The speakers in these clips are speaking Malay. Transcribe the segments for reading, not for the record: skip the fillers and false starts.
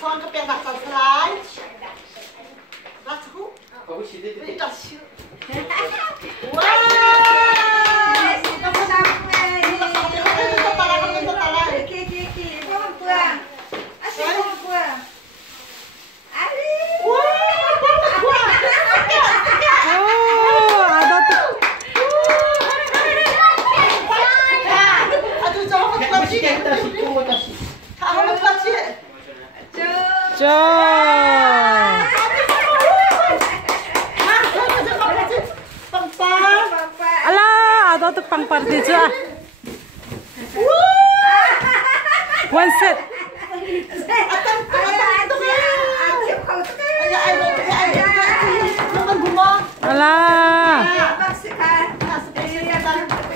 Son cái bèn đặt sẵn lái. Đặt chú. Có cái gì đấy? Đi đặt chú. Wow. Alah, ada tu pang party je. One set. Alah.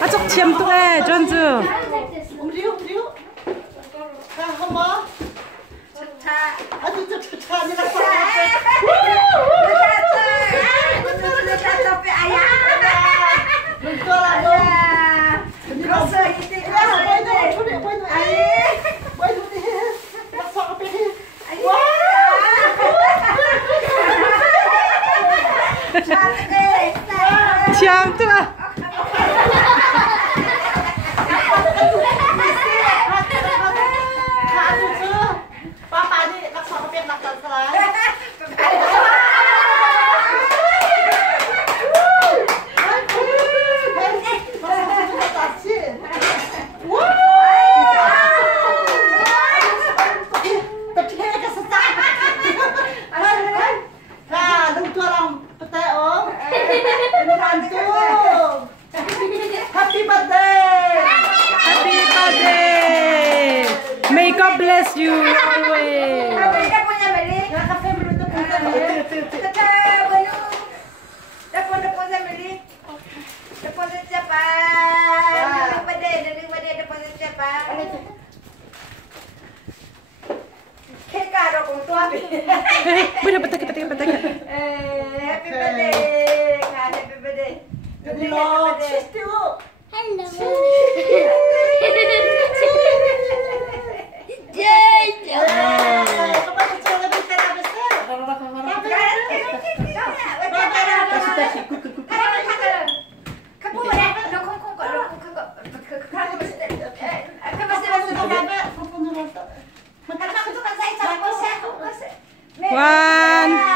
Acok ciam tu Jonju. Ciam tu Happy birthday! Happy birthday! May God bless you always. Happy birthday! Happy birthday! Hello. One.